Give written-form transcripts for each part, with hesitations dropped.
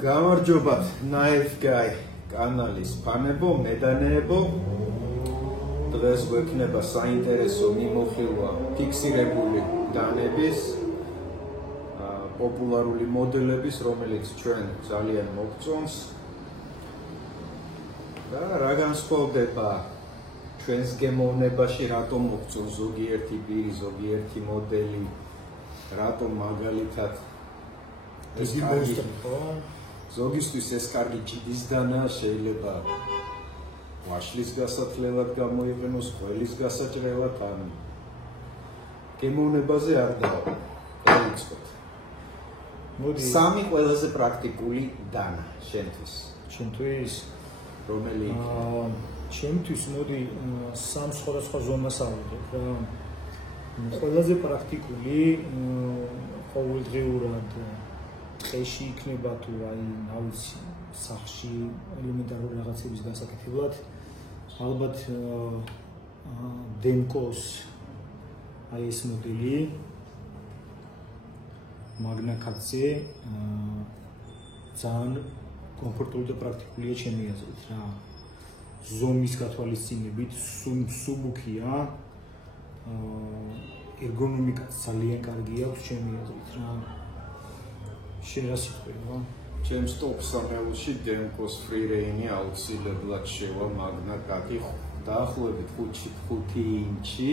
გამარჯობათ, Knife Guy კანალის ფანებო, მედანეებო. დღეს გვექნება საინტერესო მიმოხილვა ფიქსირებული დანების პოპულარული მოდელების, რომელიც ჩვენ ძალიან მოგწონს. და რა განსხვავდება ჩვენს გემოვნებაში, რატომ მოგწონს ზოგიერთი პირი, ზოგიერთი მოდელი, რატომ მაგალითად ეს ზოგისთვის ეს კარგი ჯიდის დანა შეიძლება ვაშლის გასათლელად გამოიყენოს, ყველის გასაჭრელად, ან გემოვნებაზე არ დავიწყოთ. მოდი სამი ყველაზე პრაქტიკული დანა შენთვის. ჩემთვის რომელი ჩემთვის მოდი სამ სხვადასხვა ზომას ავიღებ რა. ყველაზე პრაქტიკული ყოველდღიურად ტყეში იქნება თუ აი ნავიცი სახლში ელემენტარული რაღაცების გასაკეთებლად ალბათ დენკოს აი ეს მოდელი მაგნაკაცზე ძალიან კომფორტული და პრაქტიკულია ჩემი აზრით რა. ზომის გათვალისწინებით სუბუქია, ერგონომიკა ძალიან კარგი აქვს ჩემი აზრით რა. შენ რა სიტყვია? ჩემს ტოპ 3-ში დენკოს Free Rein აუცილებლად შევა მაგნაკატი დაახლოებით 5 ინჩი,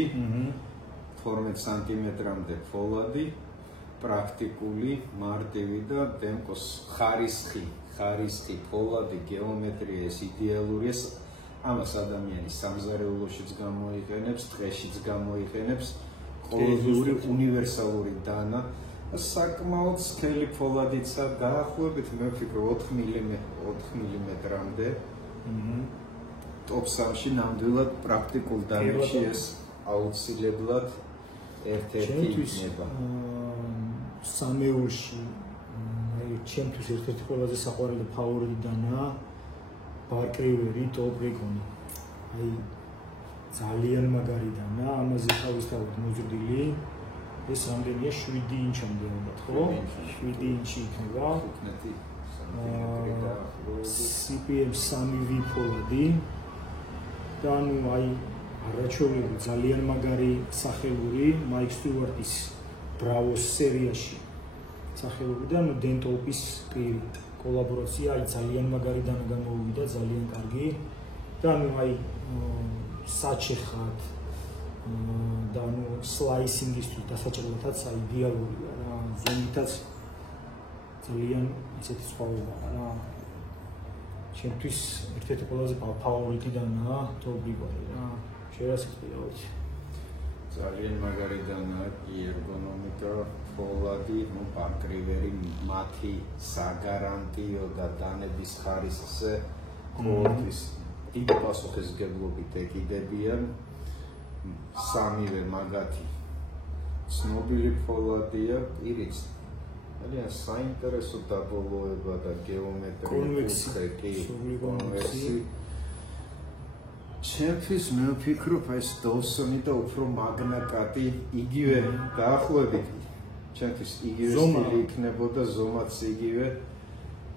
12 სანტიმეტრამდე ფოლადი, პრაქტიკული, მარტივი და დენკოს ხარისხი ფოლადი, გეომეტრია ეს იდეალურია. ამას ადამიანი სამზარეულოშიც გამოიყენებს, ტყეშიც გამოიყენებს, ყოველდღიური უნივერსალური დანა. საკმაოდ სქელი ფოლადიცა დაახლოებით მე ვფიქრობ 4 მმ-მდე. ტოპ 3-ში ნამდვილად პრაქტიკულ დანებში ეს აუცილებლად ერთ-ერთი იქნება. სამეულში ჩემთვის ერთ-ერთი ყველაზე საყვარელი ფავორიტი დანა ბარკრივერი ტოპ რეკონი. აი ძალიან მაგარი დანა, ამაზე თავისთავად მოზრდილი. ეს რამდენია 7 ინჩამდე ალბათ, ხო? 7 ინჩი იქნება. CPM 3V ფოლადი. და ნუ აი არაჩვეულები ძალიან მაგარი სახელური მაიკ სტიუარტის ბრავოს სერიაში სახელური და ნუ დენტოპის კოლაბორაცია აი ძალიან მაგარი დანა გამოვიდა, ძალიან კარგი. და ნუ აი საჩეხად და ნუ სლაისინგისთვის დასაჭრელადაც იდეალურია რა. ზომითაც ძალიან ისეთი სხვაობაა რა. ჩემთვის ერთ-ერთი ყველაზე ფავორიტი დანაა ტოპრიგორი რა. შენ რა სიტყვია ვიცი? ძალიან მაგარი დანაა, ერგონომიკა, ფოლადი, ნუ ბარკრივერი, მათი საგარანტიო და დანების ხარისხზე ყოველთვის დიდი პასუხისმგებლობით ეკიდებიან. სამივე მაგათი ცნობილი ფოლადია, პირიც ძალიან საინტერესო დაბოლოება და გეომეტრია, კონვექსი. ჩემთვის მე ვფიქრობ ეს დოვსონი და უფრო მაგნაკატი იგივე დაახლოებით ჩემთვის იგივე სტილი იქნებოდა, ზომაც იგივე.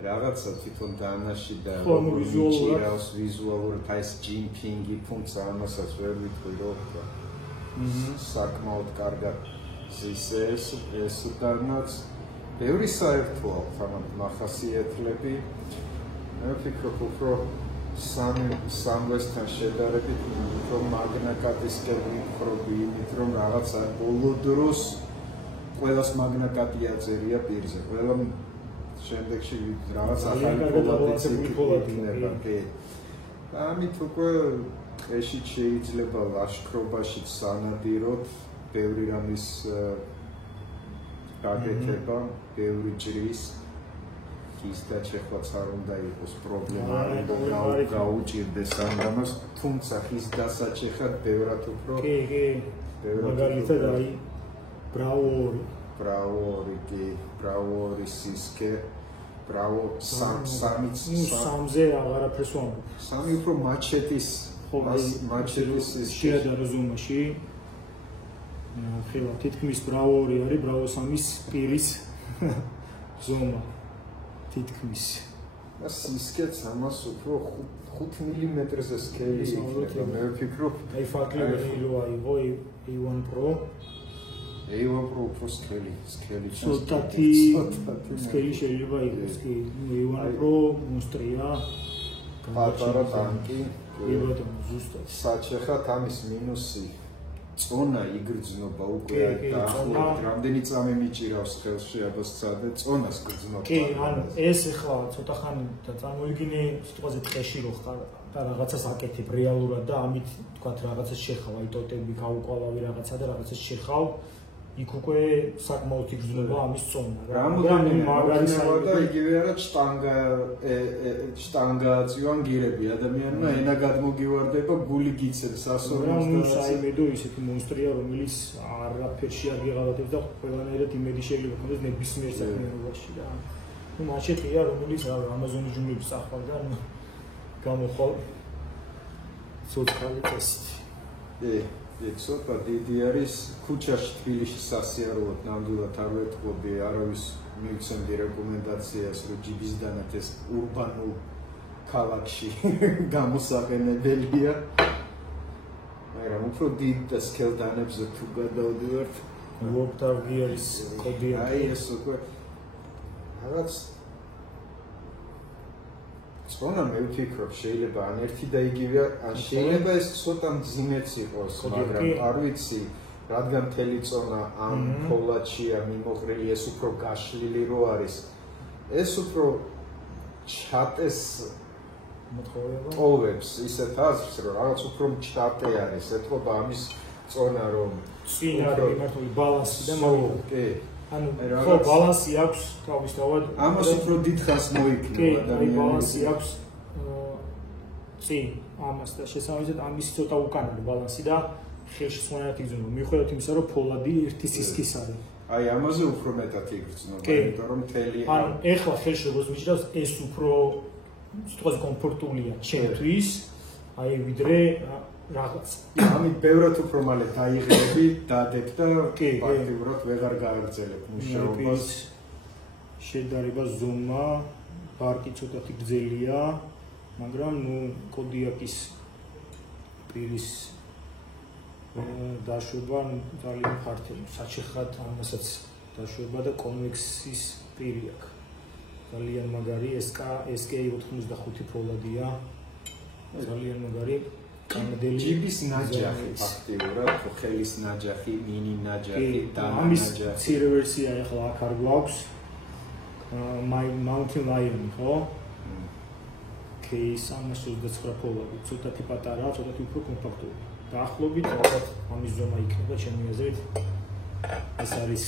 რაღაცა თვითონ დანაში და ვიზუალურად ვიზუალურად ეს ჯიმპინგი, თუმცა ამასაც ვერ ვიტყვი რომ საკმაოდ კარგად ზის ეს დანაც ბევრი საერთო აქვს ამ მახასიათებლები. მე ვფიქრობ უფრო სამვესთან შედარებით უფრო მაგნაკატისკენ ვიფიქრობი, იმით რომ რაღაცა ბოლო დროს ყველას მაგნაკატი აწერია პირზე. ყველა შემდეგში რაღაც ახალი ფოლადი იქნება. ამით უკვე ტყეში შეიძლება ლაშქრობაშიც სანადიროთ, ბევრი რამის გაკეთება, ბევრი ჭრის, ის და შეხვაც არ უნდა იყოს პრობლემა, რომ გაუჭირდეს ამას, თუმცა ის დასაჭეხად ბევრად უფრო მაგალითად აი ბრავორი სისკე, ბრავო სამზე აღარაფერს ვამბობ. სამი უფრო მაჩეტის სისკე და ზომაში. ხილვა თითქმის ბრავორი არის, ბრავო 3-ის პირის ზომა. თითქმის სისქეც ამას უფრო 5 მმ-ზე სკელი იქნება. მე ვფიქრობ, აი ფაქტია რომ აიღო A1 Pro A1 Pro უფრო სკელი ცოტათი სკელი შეიძლება იყოს კი A1 Pro მონსტრია პატარა ტანკი ზუსტად საჩეხად ამის მინუსი წონა იგრძნობა უკვე დაახლოებით რამდენი წამი მიჭირავს ხელში აბასცადე წონას გრძნობა კი ანუ ეს ახლა ცოტა ხანი და წარმოიდგინე სიტყვაზე ტყეში რო ხარ და რაღაცას აკეთებ რეალურად და ამით თქვა რაღაცას შეხავ აი ტოტები გაუყალავი რაღაცა და რაღაცას შეხავ იქ უკვე საკმაოდ იგრძნობა ამის წონა რამდენი მაგარია და იგივე არა შტანგა წივანგირები ადამიანმა ენა გადმოგივარდება გული გიცებს ასორმოს და საიმედო ისეთი მონსტრია რომელიც არაფერში არ გეღალატებს და ყველანაირად იმედი შეიძლება ქონდეს ნებისმიერ საქმიანობაში და ნუ მაშეთია რომელიც ამაზონის ჯუნგლების ახალ და გამოხვალ სოციალური ტესტი ცოტა დიდი არის ქუჩაში თბილისში სასიარულოდ ნამდვილად არ ვეთყობი არავის მივცემდი რეკომენდაციას რომ ჯიბისდანაც ეს ურბანულ ქალაქში გამოსაყენებელია მაგრამ უფრო დიდ და სკელდანებზე თუ გადავდივართ ლოპტავი არის კოდი აი ეს უკვე რაღაც წონა მე ვფიქრობ შეიძლება ან ერთი და იგივე ან შეიძლება ეს ცოტა მძიმეც იყოს მაგრამ არ ვიცი რადგან მთელი წონა ამ ფოლადშია მიმოყრილი ეს უფრო გაშლილი რო არის ეს უფრო ჩატეს მოთხოვებს ისეთ აზრს რომ რაღაც უფრო ჩატე არის ეთქობა ამის წონა რომ წინ არის მიმართული ბალანსი და მოვიდა კი ანუ ხო ბალანსი აქვს თავისთავად ამას უფრო დიდხანს მოიქნება და ბალანსი აქვს წინ ამას და შესაბამისად ამის ცოტა უკანონო ბალანსი და ხელში სხვანაირად იგრძნობა მიუხედავად იმისა რომ ფოლადი ერთი სისქის არის აი ამაზე უფრო მეტად იგრძნობა იმიტომ რომ მთელი ანუ ეხლა ხელში როგორც მიჭრავს ეს უფრო სიტყვაზე კომფორტულია ჩემთვის აი ვიდრე რაღაც ამით ბევრად უფრო მალე დაიღები დადებ და პარტიურად ვეღარ გააგრძელებ მუშაობას შედარება ზომა პარკი ცოტათი გრძელია მაგრამ ნუ კოდიაკის პირის დაშვება ძალიან ფართია საჩეხად ამასაც დაშვება და კონვექსის პირი აქვს ძალიან მაგარი SK85 ფოლადია ძალიან მაგარი ჯიბის ნაჯახი ფაქტიურად ხელის ნაჯახი მინი ნაჯახი და ამის მცირე ვერსია ახლა აქ არ გვაქვს Mountain Lion ხო case 329 ფოლადი ცოტათი პატარაა ცოტათი უფრო კომპაქტური დაახლოებით ალბათ ამის ზომა იქნება ჩემი აზრით ეს არის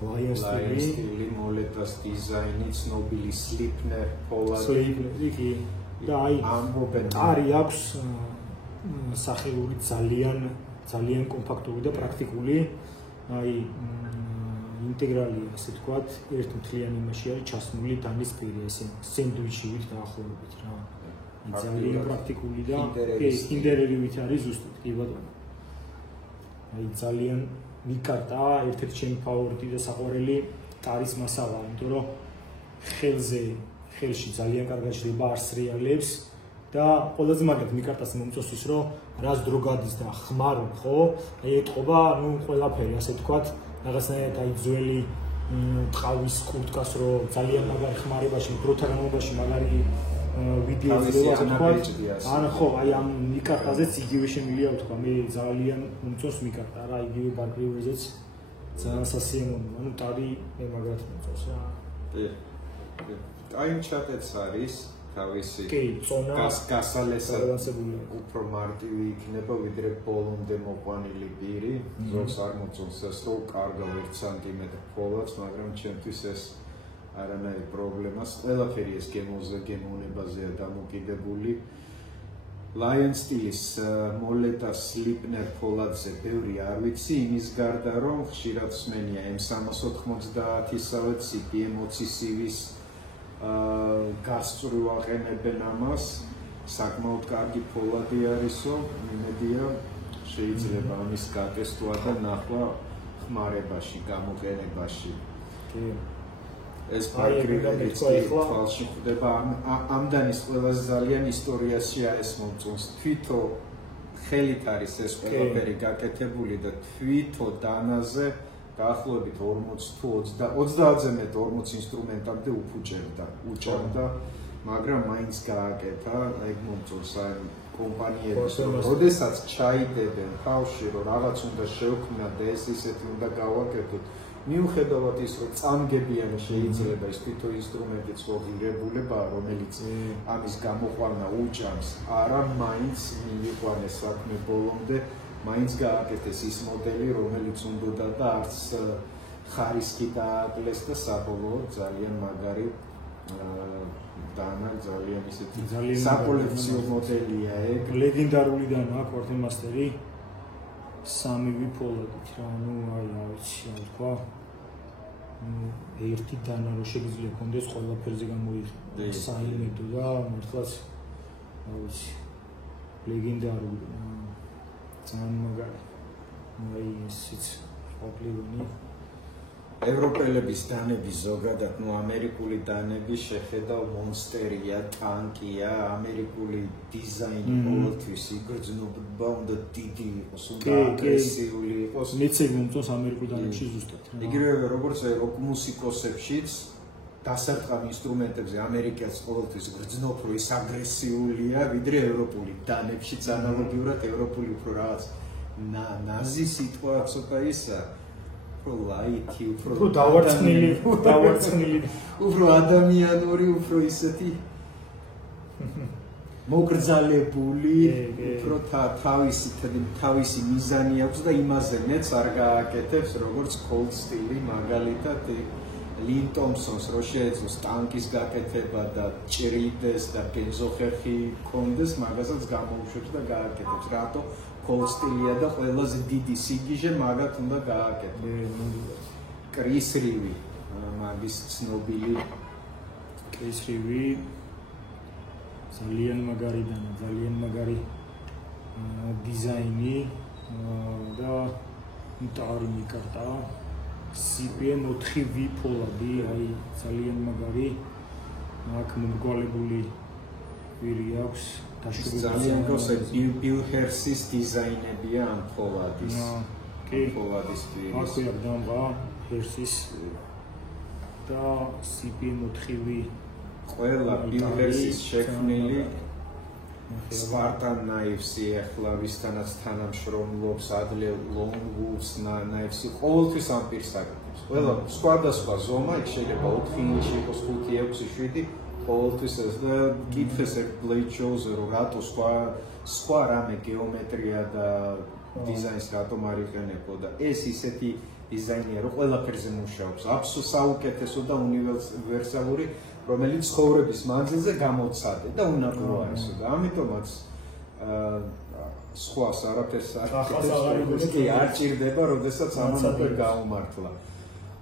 Lion სტილი მოლეტას დიზაინი ცნობილი Slipner ფოლადი და აი არი აქვს სახელური ძალიან კომპაქტური და პრაქტიკული აი ინტეგრალია ასე ვთქვათ ერთ მთლიანი იმაში არის ჩასმული დანის პირი ესე სენდვიჩივით დაახლოებით რა ძალიან პრაქტიკული და ინტერიერივით არის ზუსტად კი ბატონო აი ძალიან მიკარტა ერთ-ერთი ჩემი ფავორიტი და საყვარელი ტარის მასალაა იმიტომ რომ ხელში ძალიან კარგად შეიძლება არს რეალებს და ყველაზე მაგათ მიკარტას მომწონს რომ რას დრო გადის და ხმარობ ხო აი ეთყობა ნუ ყველაფერი ასე ვთქვათ რაღაცნაირად აი ძველი ტყავის კურტკას რომ ძალიან მაგარი ხმარებაში დროთა განმავლობაში მაგარი ვიდეოზე ვთქვათ ან ხო აი ამ მიკარტაზეც იგივე შემიძლია ვთქვა მე ძალიან მომწონს მიკარტა რა იგივე ბარკრივეზეც ძალიან სასიამოვნოა ანუ ტარი მე მაგრად მომწონს რა Time chat-ets არის თავისი გასალესად უფრო მარტივი იქნება ვიდრე ბოლომდე მოყვანილი პირი ზოგს არ მოწონს ეს რომ კარგავ 1 სანტიმეტრი ფოლადს მაგრამ ჩემთვის ეს არანაირი პრობლემას ყველაფერი ეს გემოვნებაზეა დამოკიდებული Lion სტილის მოლეტა Slipner ფოლადზე ბევრი არ ვიცი იმის გარდა რომ ხშირად სმენია M390-ისავე CPM 20 CV-ს გასწრუ აყენებენ ამას საკმაოდ კარგი ფოლადი არისო იმედია შეიძლება ამის გატესტვა და ნახვა ხმარებაში გამოყენებაში კი ეს ბაგრილებიც თვალში ხვდება ამდანის ყველაზე ძალიან ისტორიაშია ეს მომწონს თვითო ხელით არის ეს ყველაფერი გაკეთებული და თვითო დანაზე დაახლოებით 40 თუ 30-ზე მეტ 40 ინსტრუმენტამდე უჭერდა მაგრამ მაინც გააკეთა ეგ მომწონს აი კომპანიების როდესაც ჩაიდებენ თავში რომ რაღაც უნდა შევქმნათ და ეს ისეთი უნდა გავაკეთოთ მიუხედავად ის რომ წამგებიანი შეიძლება ის თვითო ინსტრუმენტიც ღირებულება რომელიც ამის გამოყვანა უჭამს არა მაინც მიიყვანეს საქმე ბოლომდე მაინც გააკეთეს ის მოდელი რომელიც უნდოდა და არც ხარისხი დააკლეს და საბოლოოდ ძალიან მაგარი დანა ძალიან ისეთი საკოლექციო მოდელია ეგ ლეგენდარული დანა კვარტემასტერი სამივე ფოლადით რა ნუ აი ავიცი რა თქვა ერთი დანა რო შეიძლება კონდეს ყველაფერზე გამოიყენო საიმედო და მართლაც ავიცი ლეგენდარული ძალიან მაგარი აი ესეც ოპლივონი ევროპელების დანები ზოგადად, ნუ ამერიკული დანები შეხედავ მონსტერია, ტანკია, ამერიკული დიზაინი ყოველთვის იგრძნობა, უნდა დიდი იყოს, უნდა აგრესიული იყოს. მეც ეგ მომწონს ამერიკულ დანებში ზუსტად. იგივე როგორც როკ მუსიკოსებშიც დასარტყამ ინსტრუმენტებზე ამერიკელს ყოველთვის გრძნობ, რომ ის აგრესიულია, ვიდრე ევროპული დანებშიც ანალოგიურად ევროპული უფრო რაღაც ნაზი სიტყვა ცოტა ისა ლაითი, უფრო დავარცხნილი, უფრო ადამიანური, უფრო ისეთი მოგრძალებული, უფრო თავისი მიზანი აქვს და იმაზე მეც არ გააკეთებს, როგორც Cold Steel-ი მაგალითად ლინ ტომპსონს რო შეეძლოს ტანკის გაკეთება და ჭრიდეს და ბენზოხერხი კონდეს, მაგასაც გამოუშვებს და გააკეთებს. რატო Cold Steel-ია და ყველაზე დიდი სიგიჟე მაგათ უნდა გააკეთოს. კრის რივი, მაგის ცნობილი კრის რივი ძალიან მაგარი დანა, ძალიან მაგარი დიზაინი და მტარი მიკარტა. CPM 4V ფოლადი, აი ძალიან მაგარი. აქ მომგვალებული ვირი აქვს. ძალიან გოსა Bill Hers's დიზაინებია ამ ფოლადის. ფოლადის ვირის. აქვეა დამღა Hers's და CPM 4V ყველა Bill Hers's შექმნილი Spartan Knives-ი ახლა ვისთანაც თანამშრომლობს ადლე Lone Wolves Knives-ი ყოველთვის ამ პირს აკეთებს. ყველა სხვადასხვა ზომა, იქ შეიძლება 4 ინჩი იყოს, 5, 6, 7 ყოველთვის ეს და კითხეს ეგ Blade Shows-ზე რომ რატო სხვა რამე გეომეტრია და დიზაინს რატომ არ იყენებოდა. ეს ისეთი დიზაინია რომ ყველაფერზე მუშაობს. საუკეთესო და უნივერსალური რომელიც ცხოვრების მანძილზე გამოცადე და უნაკლო არისო და ამიტომაც სხვას არაფერს არ ჭირდება, როდესაც ამან გაუმართლა.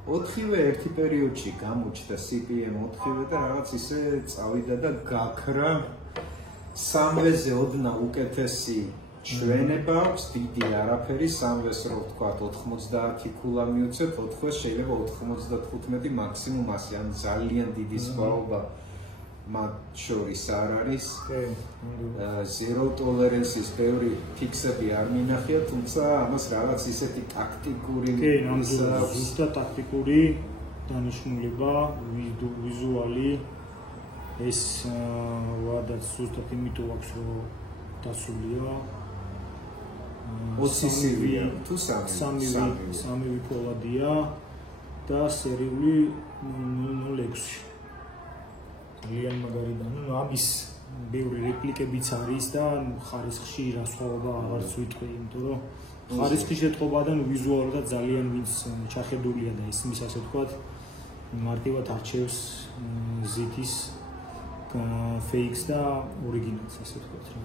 4-ვე ერთი პერიოდში გამოჩნდა CPM 4-ვე და რაღაც ისე წავიდა და გაქრა 3-ვეზე ოდნა უკეთესი ჩვენება აქვს, დიდი არაფერი, 3-ვეს რო ვთქვათ 90 ქულა მივცეთ, 4-ვეს შეიძლება 95 მაქსიმუმ ასე, ან ძალიან დიდი სხვაობა მათ შორის არ არის. Zero tolerance-ის ბევრი ფიქსები არ მინახია, თუმცა ამას რაღაც ისეთი ტაქტიკური ზუსტად ტაქტიკური დანიშნულება, ვიზუალი ეს ვადაც ზუსტად იმიტომ აქვს რომ დასულია 20-ია თუ 3 ფოლადია და სერიული 0.6 ძალიან მაგარი და ნუ ამის ბევრი რეპლიკებიც არის და ხარისხში რა სხვაობა აღარც ვიტყვი, იმიტომ რომ ხარისხის შეტყობა და ვიზუალურად ძალიან ვინც ჩახედულია და ისმის ასე ვთქვათ მარტივად არჩევს ზითის ფეიქს და ორიგინალს ასე ვთქვათ რა.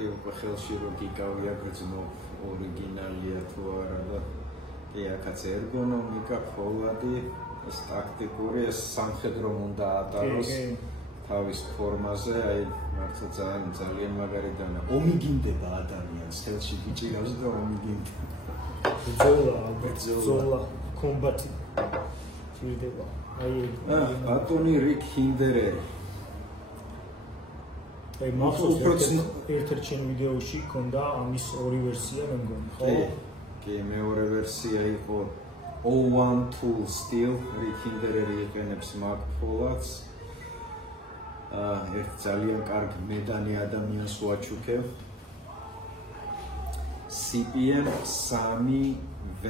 უკვე ხელში რო გიგავია გრძნო ორიგინალია თუ არა და აქაც ერგონომიკა ფოლადი ეს ტაქტიკური ეს სამხედრო უნდა ატაროს თავის ფორმაზე, აი მართლა ძალიან მაგარი დანა. ომიგინდება ადამიანს, ხელში გიჭირავს და ომიგინდება. ბრძოლა, კომბატი. ჭირდება. ბატონი რიკ ჰინდერერი. აი მახსოვს ერთ-ერთ ჩემ ვიდეოში ქონდა ამის ორი ვერსია მე მგონი, ხო? კი, მეორე ვერსია იყო 01 tool steel, რიკ ჰინდერერი იყენებს მაგ ფოლადს. ერთ ძალიან კარგ მედანი ადამიანს ვაჩუქებ. CPM 3V.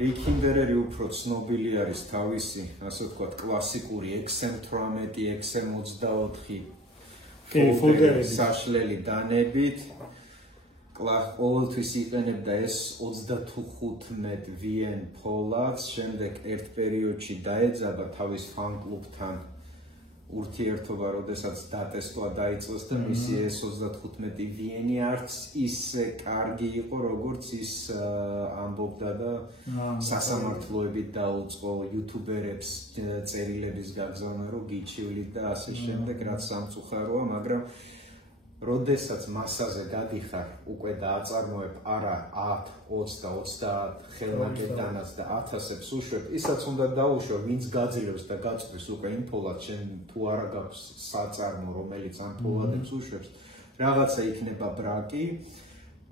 რიკ ჰინდერერი უფრო ცნობილი არის თავისი, ასე ვთქვათ, კლასიკური XM18, XM24 საშლელი დანებით. ყოველთვის იყენებდა ეს 35 VN ფოლადს, შემდეგ ერთ პერიოდში დაეძაბა თავის ფან-კლუბთან ურთიერთობა, როდესაც დატესტვა დაიწყოს და მისი ეს 35 VN-ი არც ისე კარგი იყო, როგორც ის ამბობდა და სასამართლოებით დაუწყო იუთუბერებს წერილების გაგზავნა, რომ გიჩივლით და ასე შემდეგ, რაც სამწუხაროა, მაგრამ როდესაც მასაზე გადიხარ, უკვე დააწარმოებ არა 10, 20 და 30 ხელნაკეტანას და 1000-ებს უშვებ, ისაც უნდა დაუშვებ, ვინც გაძლევს და გაწვდის უკვე იმ ფოლადს, შენ თუ არა გაქვს საწარმო, რომელიც ამ ფოლადებს უშვებს, რაღაცა იქნება ბრაკი,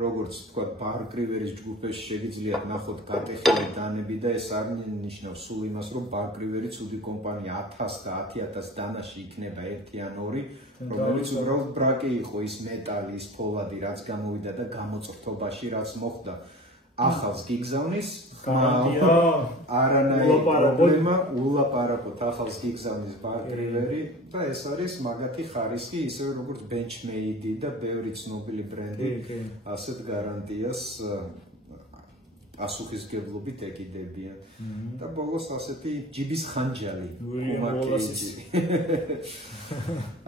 როგორც თქვა, ბარკრივერის ჯგუფებში შეგიძლიათ ნახოთ გატეხილი დანები და ეს არ ნიშნავს სულ იმას, რომ ბარკრივერი ცუდი კომპანია 1000 და 10000 დანაში იქნება 1 ან 2, რომელიც უბრალოდ ბრაკი იყო ის მეტალი, ის ფოლადი, რაც გამოვიდა და გამოწრთობაში რაც მოხდა. ახალს გიგზავნის, არანაირი პრობლემა, ულაპარაკოთ ახალს გიგზავნის ბარკრივერი და ეს არის მაგათი ხარისხი, ისევე როგორც Benchmade და ბევრი ცნობილი ბრენდი ასეთ გარანტიას პასუხისგებლობით ეკიდებიან. და ბოლოს ასეთი ჯიბის ხანჯალი,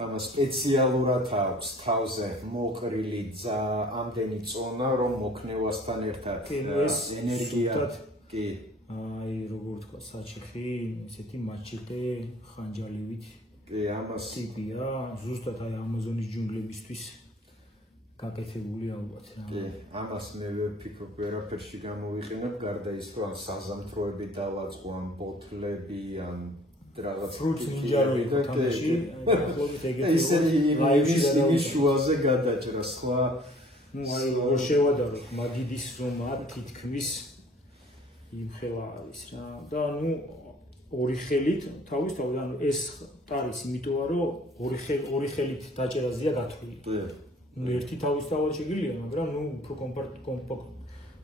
ამა სპეციალურად აქვს თავზე მოყრილი ამდენი წონა, რომ მოქნევასთან ერთად ენერგია კი. აი, როგორ თქვა, საჩეხი, ესეთი მაჩეტე ხანჯალივით. კი, ამას ტიპია, ზუსტად აი ამაზონის ჯუნგლებისთვის გაკეთებული ალბათ რა. კი, ამას მე ვფიქრობ, ვერაფერში გამოვიყენებ, გარდა ის, რომ ან საზამთროები დავაწყო, ან ბოთლები, ან რაღაც ფრუც ნინჯაროი და თამაში, ახლობით ეგეთი იმის შუაზე გადაჭრა, სხვა აი როგორ შევადაროთ, მაგიდის ზომა თითქმის იმ ხელა არის რა და ნუ ორი ხელით თავისთავად ანუ ეს ტარის იმიტოა რომ ორი ხელით დაჭერაზეა გათვლილი. ნუ ერთი თავისთავად შეგიძლია, მაგრამ ნუ უფრო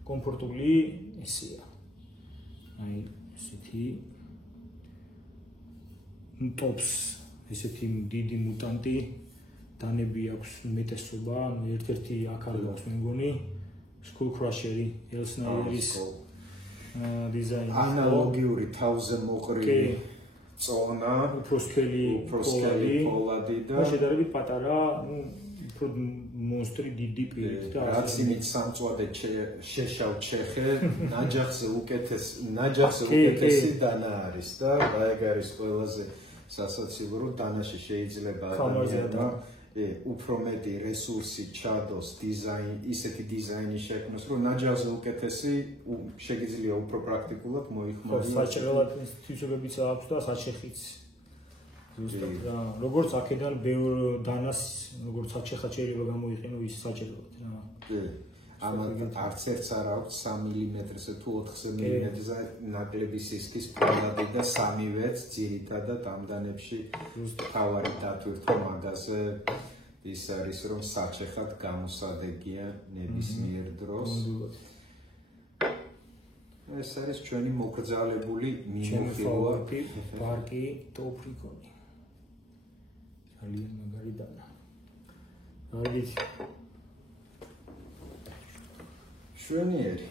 კომფორტული ესეა. აი ესეთი ტოპს ესეთი დიდი მუტანტი დანები აქვს უმეტესობა, ანუ ერთ-ერთი აქ არის აქვს მე მგონი Skull Crusher-ი, Elsnaideris დიზაინის ანალოგიური თავზე მოყრილი წონა, უფრო სქელი ფოლადი და შედარებით პატარა, ნუ უფრო მონსტრი დიდი პირით და რაც იმით სამწვადე შეშავ ჩეხე, ნაჯახზე უკეთესი დანა არის და ეგ არის ყველაზე სასაცილო, რომ დანაში შეიძლება ადამიანმა უფრო მეტი რესურსი ჩადოს ისეთი დიზაინი შექმნას, რომ ნაჯახზე უკეთესი შეგიძლია უფრო პრაქტიკულად მოიხმაროს. საჭიროა თვისებებიც აქვს და საჩეხიც. ზუსტად რა, როგორც აქედან ბევრ დანას, როგორც საჩეხად შეიძლება გამოიყენო ის საჭიროა რა. კი. ამათ არც ერთს არ აქვს 3 მმ-ზე თუ 4 მმ-ზე ნაკლები სისქის ფოლადი და 3-ვეც ძირითადად ამ დანებში თავარი დათვირთვა მაგაზე ის არის, რომ საჩეხად გამოსადეგია ნებისმიერ დროს. ეს არის ჩვენი მოკრძალებული მინუხილვარდი პარკი ტოპრიკონი. ძალიან მაგარი დანა. აი ვიცი. შვენიერი